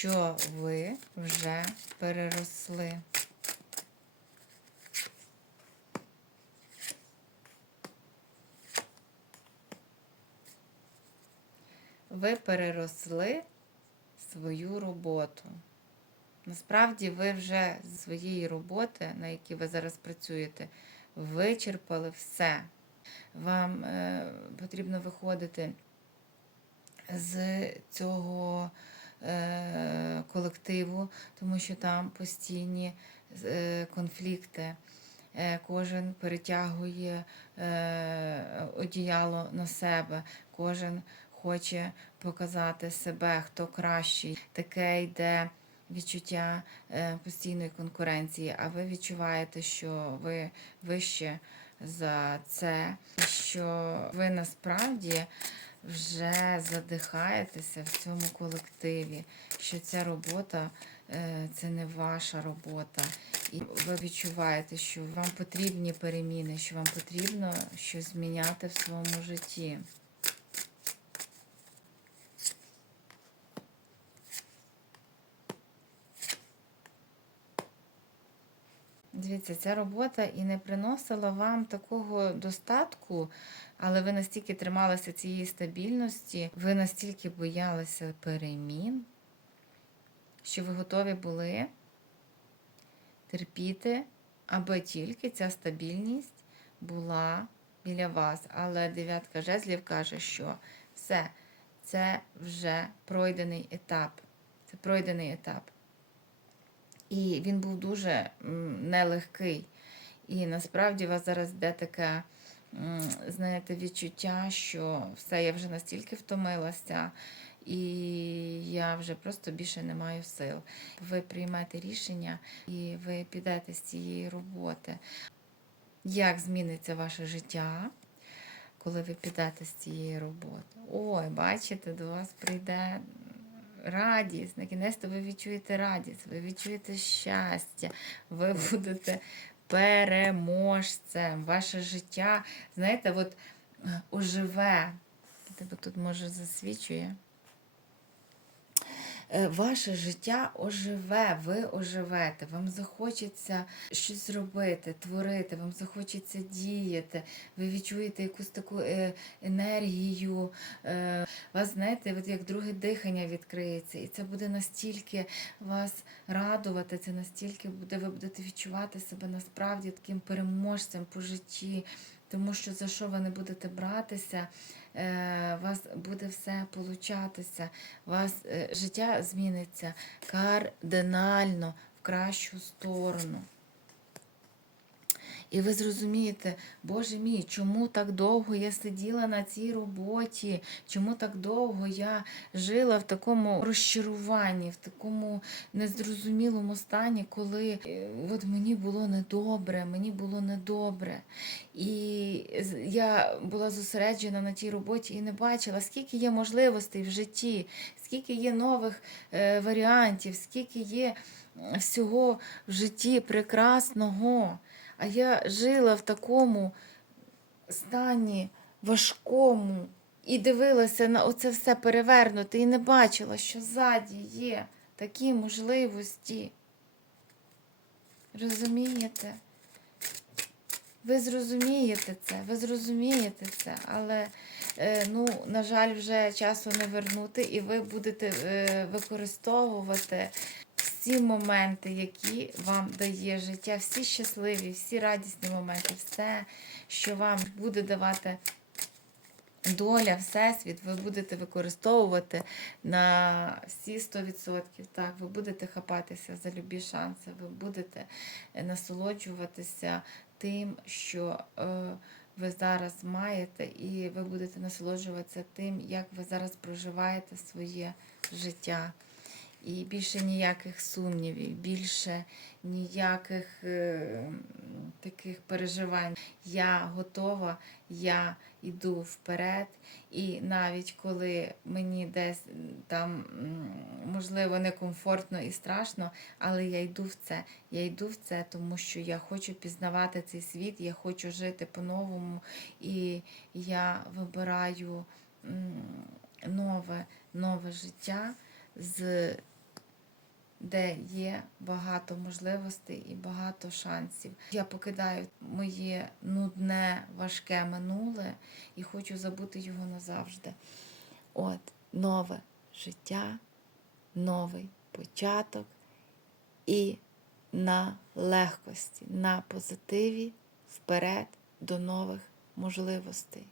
що ви вже переросли. Ви переросли свою роботу. Насправді ви вже зі своєї роботи, на якій ви зараз працюєте, вичерпали все. Вам е, потрібно виходити з цього колективу, тому що там постійні е, конфлікти. Е, Кожен перетягує е, одіяло на себе, кожен хоче показати себе, хто кращий. Таке йде відчуття е, постійної конкуренції, а ви відчуваєте, що ви вище за це, що ви насправді вже задихаєтеся в цьому колективі, що ця робота е, це не ваша робота. І ви відчуваєте, що вам потрібні переміни, що вам потрібно щось зміняти в своєму житті. Дивіться, ця робота і не приносила вам такого достатку, але ви настільки трималися цієї стабільності, ви настільки боялися перемін, що ви готові були терпіти, аби тільки ця стабільність була біля вас. Але дев'ятка жезлів каже, що все, це вже пройдений етап. Це пройдений етап. І він був дуже нелегкий. І насправді у вас зараз йде таке, знаєте, відчуття, що все, я вже настільки втомилася, і я вже просто більше не маю сил. Ви приймете рішення і ви підете з цієї роботи. Як зміниться ваше життя, коли ви підете з цієї роботи? Ой, бачите, до вас прийде радість, на кінець ви відчуєте радість, ви відчуєте щастя, ви будете переможцем. Ваше життя, знаєте, от е, оживе. Тебе тут може засвічує. Е, Ваше життя оживе, ви оживете, вам захочеться щось зробити, творити, вам захочеться діяти, ви відчуєте якусь таку е, енергію, е, вас, знаєте, от як друге дихання відкриється, і це буде настільки вас радувати, це настільки буде, ви будете відчувати себе насправді таким переможцем по житті, тому що за що ви не будете братися, е, у вас буде все получатися, у вас е, життя зміниться кардинально в кращу сторону. І ви зрозумієте, Боже мій, чому так довго я сиділа на цій роботі, чому так довго я жила в такому розчаруванні, в такому незрозумілому стані, коли е, от мені було недобре, мені було недобре. І я була зосереджена на тій роботі і не бачила, скільки є можливостей в житті, скільки є нових е, варіантів, скільки є всього в житті прекрасного. А я жила в такому стані важкому і дивилася на оце все перевернуте і не бачила, що ззаді є такі можливості. Розумієте? Ви зрозумієте це, ви зрозумієте це, але, е, ну, на жаль, вже часу не вернути, і ви будете е, використовувати всі моменти, які вам дає життя, всі щасливі, всі радісні моменти, все, що вам буде давати доля, всесвіт, ви будете використовувати на всі 100%. Так, ви будете хапатися за любі шанси, ви будете насолоджуватися тим, що е, ви зараз маєте, і ви будете насолоджуватися тим, як ви зараз проживаєте своє життя. І більше ніяких сумнівів, більше ніяких е, таких переживань. Я готова, я йду вперед. І навіть коли мені десь там можливо некомфортно і страшно, але я йду в це. Я йду в це, тому що я хочу пізнавати цей світ, я хочу жити по-новому, і я вибираю нове, нове життя з де є багато можливостей і багато шансів. Я покидаю моє нудне, важке минуле і хочу забути його назавжди. От, нове життя, новий початок і на легкості, на позитиві вперед до нових можливостей.